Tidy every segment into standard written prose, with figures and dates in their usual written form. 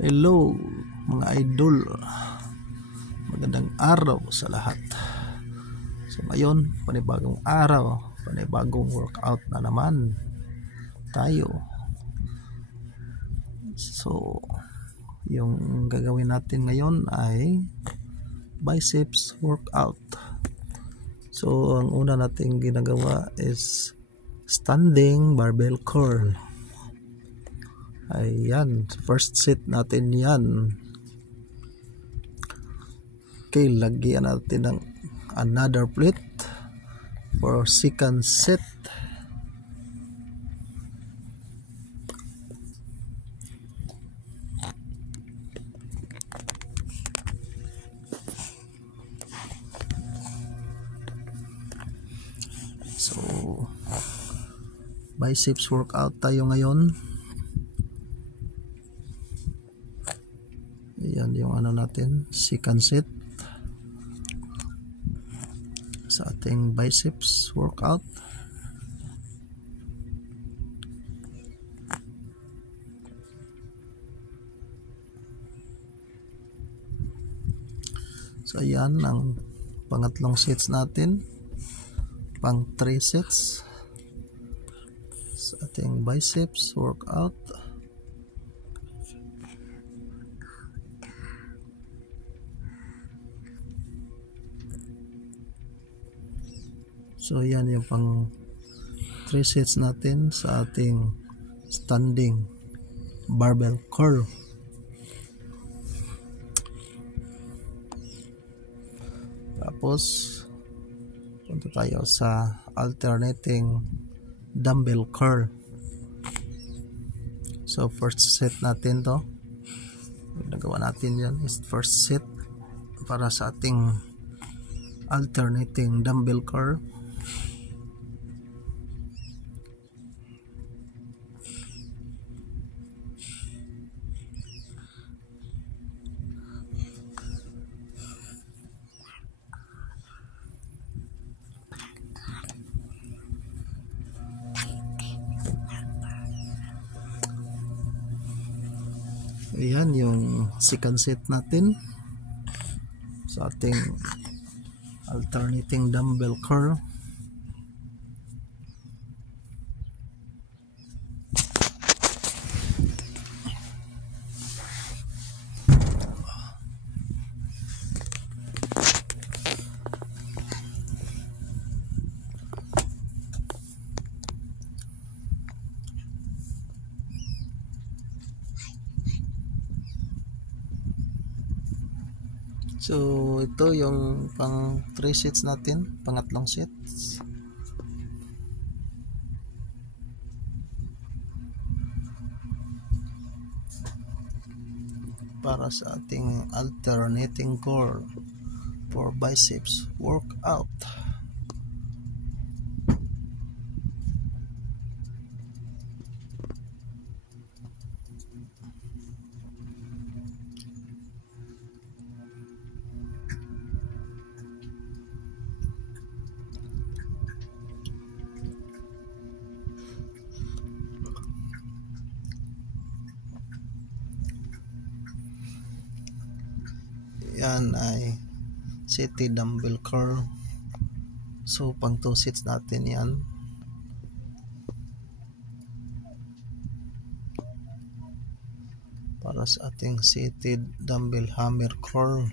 Hello mga idol, magandang araw sa lahat. So ngayon, panibagong araw, panibagong workout na naman tayo. So yung gagawin natin ngayon ay biceps workout. So ang una nating ginagawa is standing barbell curl. Ayan, first set natin yan. Okay, lagyan natin ng another plate for second set. So biceps workout tayo ngayon. Ayan yung ano natin, second set sa ating biceps workout. So ayan ang pangatlong sets natin, pang 3 sets sa ating biceps workout. So yan yung pang 3 sets natin sa ating standing barbell curl. Tapos punta tayo sa alternating dumbbell curl. So first set natin to, nagawa natin yan is first set para sa ating alternating dumbbell curl. Ayan yung second set natin sa ating alternating dumbbell curl. So ito yung pang 3 sets natin, pangatlong sets. Para sa ating alternating core for biceps workout. Yan ay seated dumbbell curl. So pang 2 sets natin yan. Para sa ating seated dumbbell hammer curl.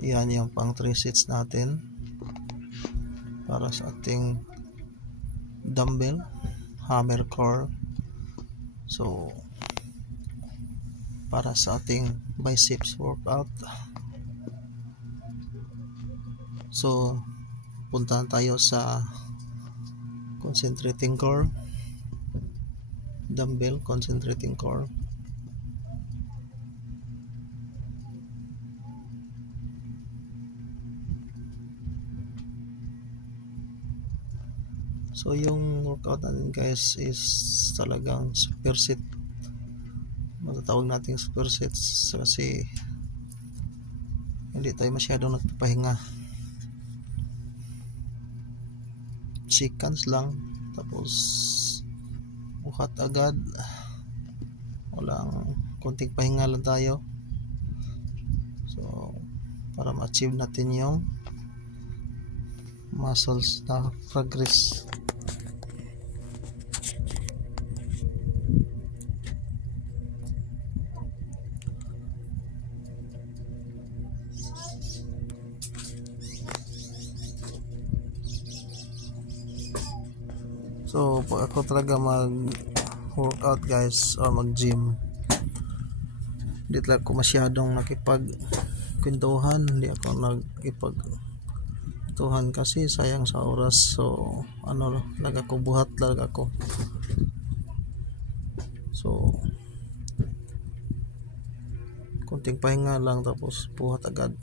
Yan yung pang 3 sets natin para sa ating dumbbell hammer curl. So para sa ating biceps workout. So punta tayo sa concentrating core, dumbbell concentrating core. So yung workout natin guys is talagang super set. Matatawag natin super sets kasi hindi tayo masyadong nagpapahinga. seconds lang, tapos buhat agad. Walang, konting pahinga lang tayo. So para ma-achieve natin yung muscles na progress. So pag ako talaga mag workout guys or mag gym, hindi talaga ako masyadong nakipagkwentuhan, hindi ako nakipagkwentuhan kasi sayang sa oras. So ano talaga ko, buhat talaga ako. So konting pahinga lang tapos buhat agad.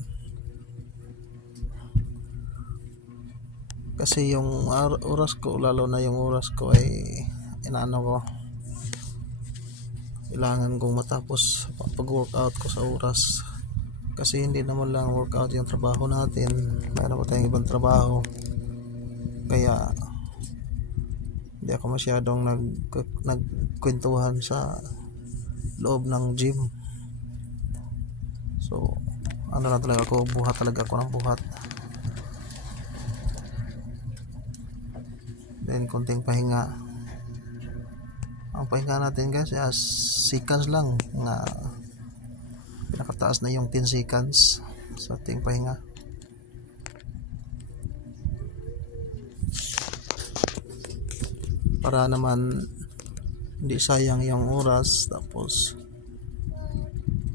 Kasi yung oras ko, lalo na yung oras ko ay inaano ko, kailangan kong matapos pag-workout ko sa oras. Kasi hindi naman lang workout yung trabaho natin, mayroon pa tayong ibang trabaho. Kaya hindi ako masyadong nagkwentuhan sa loob ng gym. So ano lang talaga ako, buhat talaga ako ng buhat. Then konting pahinga. Ang pahinga natin guys, seconds lang, nga pinakataas na yung 10 seconds sa ating pahinga. Para naman hindi sayang yung oras, tapos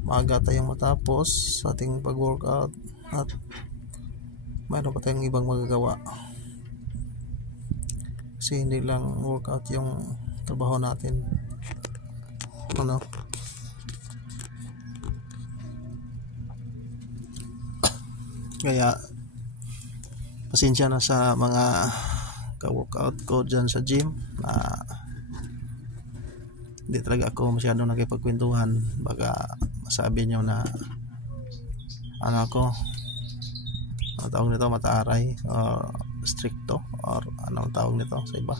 maaga tayong matapos sa ating pag-workout at mayroon pa tayong ibang magagawa. Kasi hindi lang workout yung trabaho natin, ano. Kaya pasensya na sa mga ka-workout ko dyan sa gym na hindi talaga ako masyadong nakipagkwentuhan. Baka masabi nyo na ano ako, ang tawag nito, mataaray or stricto or anong tawag nito sa iba.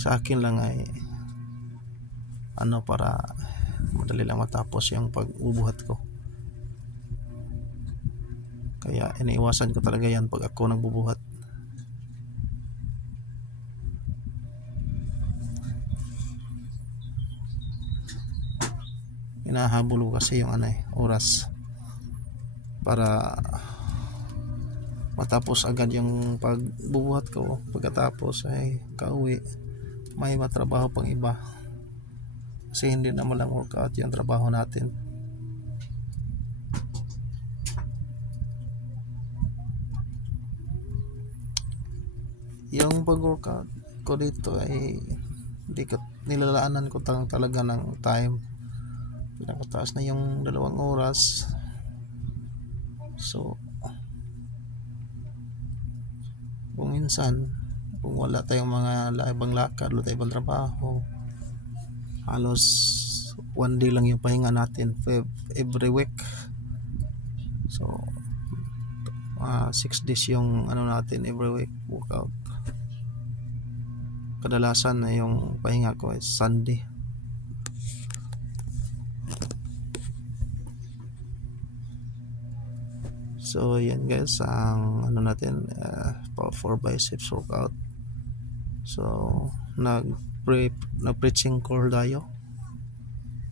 Sa akin lang ay ano, para madali lang matapos yung pag-ubuhat ko. Kaya iniiwasan ko talaga yan pag ako nagbubuhat. Inahabol ko kasi yung oras para matapos agad yung pagbubuhat ko. Pagkatapos ay kauwi, may matrabaho pang iba. Kasi hindi naman lang workout yung trabaho natin. Yung pag-workout ko dito ay hindi ko nilalaanan ko talaga ng time. Pinakataas na yung 2 oras. So kung minsan, kung wala tayong mga ibang lakad, wala tayong ibang trabaho, halos 1 day lang yung pahinga natin every week. So 6 days yung natin every week workout. Kadalasan na yung pahinga ko is Sunday. So yan guys, ang natin, 4 biceps workout. So nag-preaching curl tayo.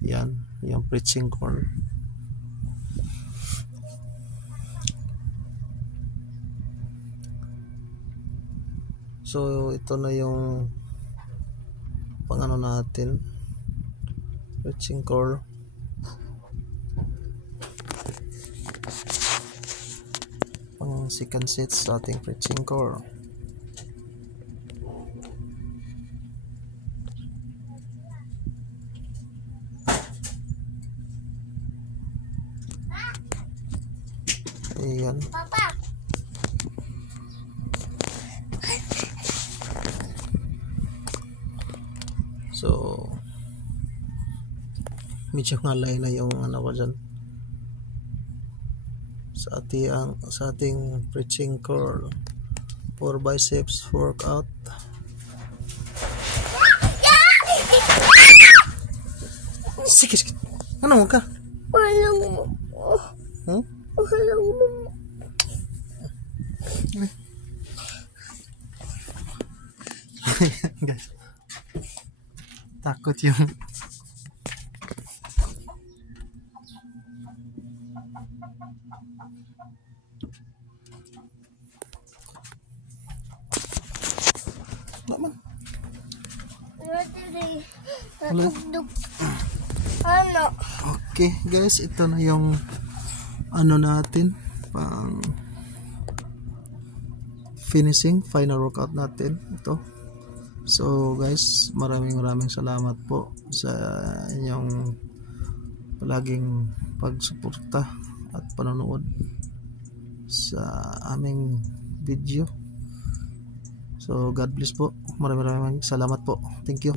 Yan, yung preaching curl. So ito na yung pang natin, preaching curl. Pang second set sa ating preaching curl. Ayan. Papa. So medyo ngalay na yung ko dyan sa ating preaching curl. for biceps workout. Sige, sige. Ano mo ka? Walang mo. Huh? Walang mo. Guys, takot yung naman. Natugdog. Ano? Okay guys, ito na yung ano natin, pang finishing final workout natin ito. So guys, maraming salamat po sa inyong palaging pagsuporta at panonood sa aming video. So God bless po, maraming salamat po, thank you.